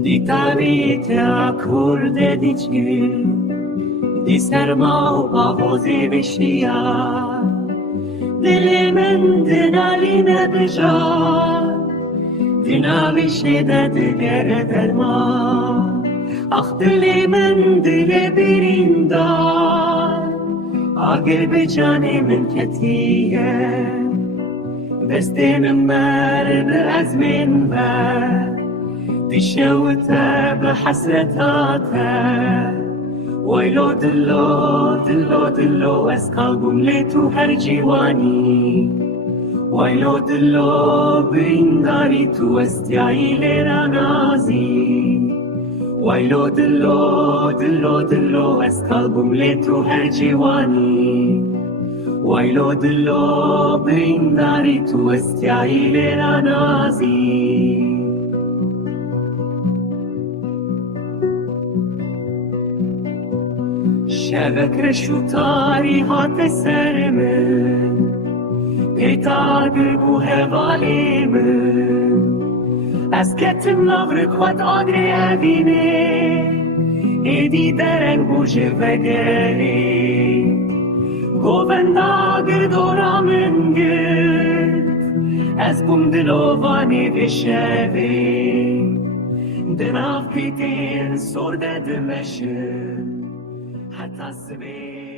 دی تاریت کرد دیچی دی سرما و آوازی بشیا دل من دنالی نبجا دناوی شدت گرد ما آخ دل من دل بیریندار آگر به جان من کتیه دستین مر از من بر دشوته بحسرتاته ويلو دلو دلو دلو اسقلبم ليتو هر جواني ويلو دلو بينداري تو استيعي ليرا نازي ويلو دلو دلو دلو اسقلبم ليتو هر جواني ويلو دلو بينداري تو استيعي ليرا نازي شبک رشوتاری هات سر من پیتار بگو حوالی من از کتم نغرق خود آدری عبینه ایدی درن بوشه وگری گوبند آگر دورا من گرد از بوم دلوانی بشوی دناف پیتین سرده دمشه حتی سبیل